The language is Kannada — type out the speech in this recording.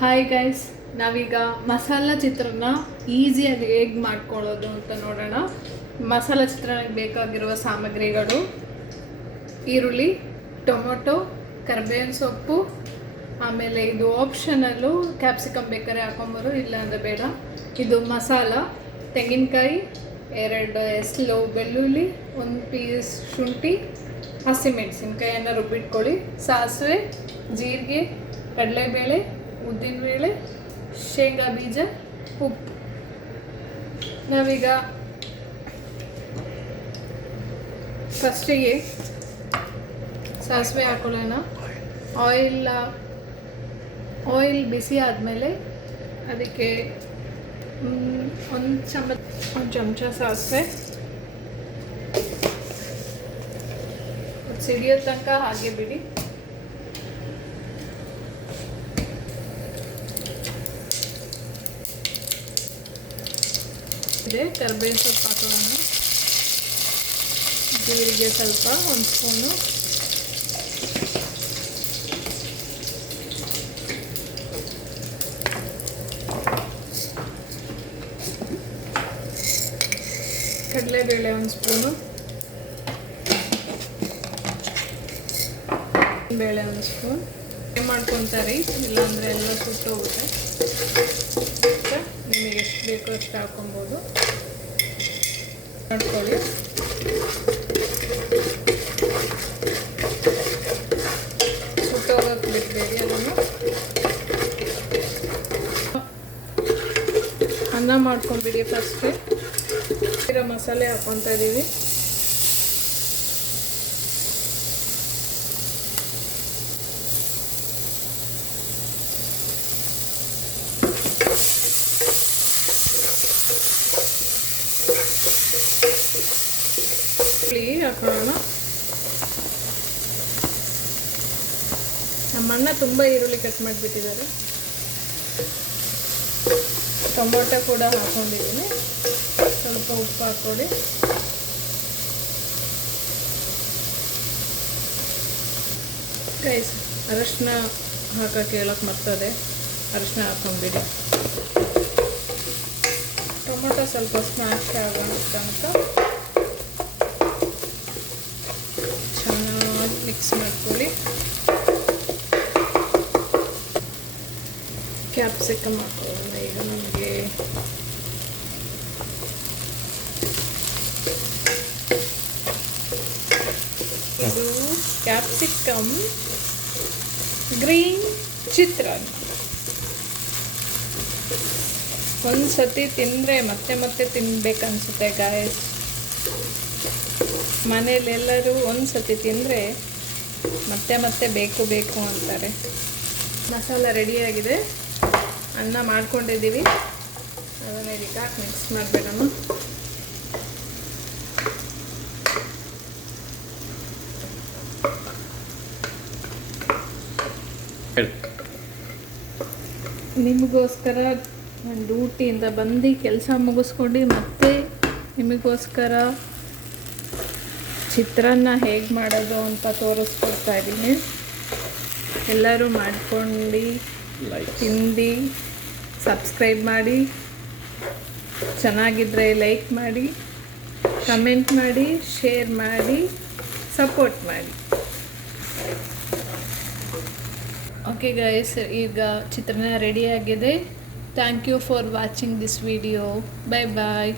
ಹಾಯ್ ಗೈಸ್, ನಾವೀಗ ಮಸಾಲ ಚಿತ್ರಾನ್ನ ಈಸಿಯಾಗಿ ಹೇಗೆ ಮಾಡ್ಕೊಳ್ಳೋದು ಅಂತ ನೋಡೋಣ. ಮಸಾಲ ಚಿತ್ರಾನ್ನಕ್ಕೆ ಬೇಕಾಗಿರುವ ಸಾಮಗ್ರಿಗಳು: ಈರುಳ್ಳಿ, ಟೊಮೊಟೊ, ಕರಿಬೇವಿನ ಸೊಪ್ಪು, ಆಮೇಲೆ ಇದು ಆಪ್ಷನಲ್ಲು, ಕ್ಯಾಪ್ಸಿಕಮ್ ಬೇಕಾದ್ರೆ ಹಾಕೊಂಬೋದು, ಇಲ್ಲ ಅಂದರೆ ಬೇಡ. ಇದು ಮಸಾಲ: ತೆಂಗಿನಕಾಯಿ, 2 ಎಸ್ಲು ಬೆಳ್ಳುಳ್ಳಿ, 1 ಪೀಸ್ ಶುಂಠಿ, ಹಸಿಮೆಣಸಿನ್ಕಾಯನ್ನು ರುಬ್ಬಿಟ್ಕೊಳ್ಳಿ, ಸಾಸಿವೆ, ಜೀರಿಗೆ, ಕಡಲೆಬೇಳೆ, ಉದ್ದಿನಬೇಳೆ, ಶೇಂಗಾ ಬೀಜ, ಉಪ್ಪು. ನಾವೀಗ ಫಸ್ಟಿಗೆ ಸಾಸಿವೆ ಹಾಕೊಳ್ಳೋಣ. ಆಯಿಲ್ ಬಿಸಿ ಆದಮೇಲೆ ಅದಕ್ಕೆ ಒಂದು ಚಮಚ ಸಾಸಿವೆ ಸಿಡಿಯೋ ತನಕ ಹಾಗೆ ಬಿಡಿ. ಕರಿಬೇವಿನ ಸೊಪ್ಪು ಹಾಕೋಣ. ಜೀರಿಗೆ ಸ್ವಲ್ಪ, 1 ಸ್ಪೂನು. ಕಡಲೆಬೇಳೆ 1 ಸ್ಪೂನು. ಬೇಳೆ 1 ಸ್ಪೂನ್. ಮಾಡ್ಕೊತಾರೆ, ಇಲ್ಲಾಂದರೆ ಎಲ್ಲ ಸುಟ್ಟೋಗುತ್ತೆ. ನಿಮಗೆ ಎಷ್ಟು ಬೇಕೋ ಅಷ್ಟು ಹಾಕೊಬೋದು, ಮಾಡ್ಕೊಳ್ಳಿ. ಸುಟ್ಟೋಗಕ್ಕೆ ಬಿಡಬೇಡಿ ಅದನ್ನು. ಅನ್ನ ಮಾಡ್ಕೊಂಡ್ಬಿಡಿ. ಫಸ್ಟೇ ಇರೋ ಮಸಾಲೆ ಹಾಕ್ಕೊತಾ ಇದ್ದೀವಿ. ಹಾಕೋಣ. ನಮ್ಮ ಅಣ್ಣ ತುಂಬ ಈರುಳ್ಳಿ ಕಟ್ ಮಾಡಿಬಿಟ್ಟಿದ್ದಾರೆ. ಟೊಮೊಟೊ ಕೂಡ ಹಾಕೊಂಡಿದ್ದೀನಿ. ಸ್ವಲ್ಪ ಉಪ್ಪು ಹಾಕ್ಕೊಳ್ಳಿ. ಗೈಸ್, ಅರಶಿನ ಹಾಕೋಕ್ಕೆ ಹೇಳೋಕೆ ಮರ್ತದೆ, ಅರಶಿನ ಹಾಕೊಂಡ್ಬಿಡಿ. ಟೊಮೊಟೊ ಸ್ವಲ್ಪ ಸ್ಮ್ಯಾಶ್ ಆಗೋಣ ತನಕ ಚೆನ್ನಾಗಿ ಮಿಕ್ಸ್ ಮಾಡ್ಕೊಳ್ಳಿ. ಕ್ಯಾಪ್ಸಿಕಮ್ ಹಾಕೋಣ ಈಗ. ನಮಗೆ ಇದು ಕ್ಯಾಪ್ಸಿಕಮ್ ಗ್ರೀನ್ ಚಿತ್ರಾನ್ನ. ಒಂದು ಸತಿ ತಿಂದರೆ ಮತ್ತೆ ಮತ್ತೆ ತಿನ್ಬೇಕನ್ಸುತ್ತೆ ಗಾಯಸ್. ಮನೇಲೆಲ್ಲರೂ ಒಂದು ಸತಿ ತಿಂದರೆ ಮತ್ತೆ ಮತ್ತೆ ಬೇಕು ಅಂತಾರೆ. ಮಸಾಲ ರೆಡಿಯಾಗಿದೆ. ಅನ್ನ ಮಾಡ್ಕೊಂಡಿದ್ದೀವಿ, ಅದನ್ನು ಇದಕ್ಕೆ ಮಿಕ್ಸ್ ಮಾಡಬೇಡಮ್ಮ. ನಿಮಗೋಸ್ಕರ ನಾನು ಡ್ಯೂಟಿಯಿಂದ ಬಂದು ಕೆಲಸ ಮುಗಿಸ್ಕೊಂಡು ಮತ್ತೆ ನಿಮಗೋಸ್ಕರ ಚಿತ್ರಾನ್ನ ಹೇಗೆ ಮಾಡೋದು ಅಂತ ತೋರಿಸ್ಕೊಡ್ತಾ ಇದ್ದೀನಿ. ಎಲ್ಲರೂ ಮಾಡ್ಕೊಂಡು ತಿಂದು ಸಬ್ಸ್ಕ್ರೈಬ್ ಮಾಡಿ, ಚೆನ್ನಾಗಿದ್ದರೆ ಲೈಕ್ ಮಾಡಿ, ಕಮೆಂಟ್ ಮಾಡಿ, ಶೇರ್ ಮಾಡಿ, ಸಪೋರ್ಟ್ ಮಾಡಿ. ಓಕೆ ಗೈಸ್, ಈಗ ಚಿತ್ರಾನ್ನ ರೆಡಿಯಾಗಿದೆ. Thank you for watching this video. Bye bye.